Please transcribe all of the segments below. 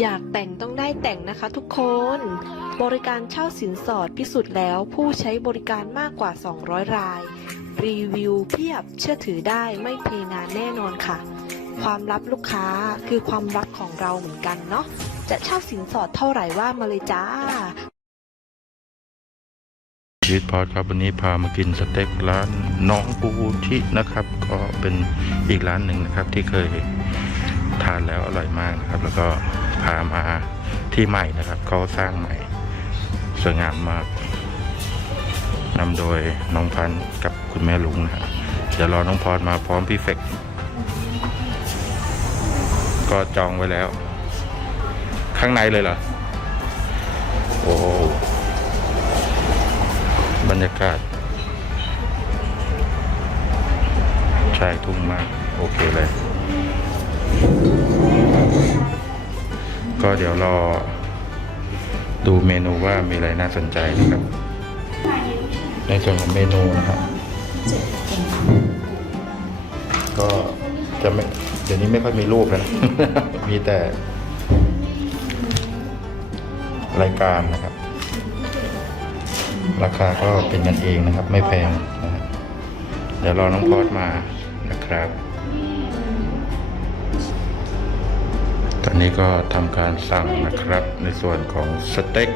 อยากแต่งต้องได้แต่งนะคะทุกคน บริการเช่าสินสอดพิสูจน์แล้วผู้ใช้บริการมากกว่า 200 ราย รีวิวเพียบเชื่อถือได้ไม่เทงานแน่นอนค่ะ ความลับลูกค้าคือความรักของเราเหมือนกันเนาะจะเช่าสินสอดเท่าไหร่ว่ามาเลยจ้าชีวิตพอดครับวันนี้พามากินสเต็กร้านน้องปูชินะครับ ก็เป็นอีกร้านหนึ่งนะครับที่เคยทานแล้วอร่อยมากนะครับ แล้วก็ พามาที่ใหม่นะครับเขาสร้างใหม่ สวยงามมากนำโดยน้องพันธ์กับคุณแม่ลุงนะเดี๋ยวรอน้องพอดมาพร้อมพี่เฟกก็จองไว้แล้ว ข้างในเลยเหรอ โอ้บรรยากาศใชายทุ่งมาก โอเคเลย ก็เดี๋ยวรอดูเมนูว่ามีอะไรน่าสนใจนะครับ ในส่วนของเมนูนะครับก็จะไม่เดี๋ยวนี้ไม่ค่อยมีรูปแล้วนะมีแต่รายการนะครับ ราคาก็เป็นกันเองนะครับ ไม่แพงนะฮะเดี๋ยวรอน้องพอดมานะครับ อนนี้ก็ทำการสั่งนะครับในส่วนของสเต็ก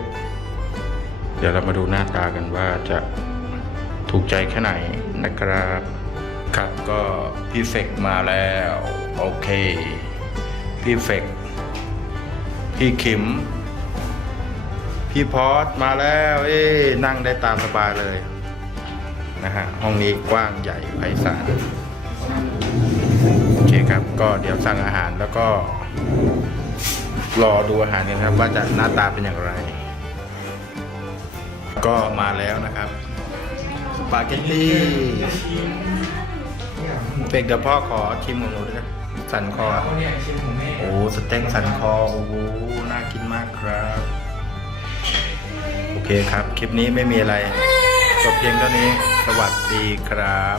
เดี๋ยวเรามาดูหน้าตากันว่าจะถูกใจแค่ไหนนะครับครับก็พี่เฟกมาแล้วโอเค พี่เฟกพี่ขิม พี่พอดมาแล้วเอ้นั่งได้ตามสบายเลยนะฮะห้องนี้กว้างใหญ่ไพศาลโอเคครับ ก็เดี๋ยวสั่งอาหารแล้วก็ รอดูอาหารกันครับว่าจะหน้าตาเป็นอย่างไร ก็มาแล้วนะครับสปาเกตตี้เป็กเดี๋ยวพ่อขอชิมของหนูด้วยนะสันคอโอ้สเต็กสันคอโอ้โหน่ากินมากครับ โอเคครับ คลิปนี้ไม่มีอะไรจบเพียงเท่านี้ สวัสดีครับ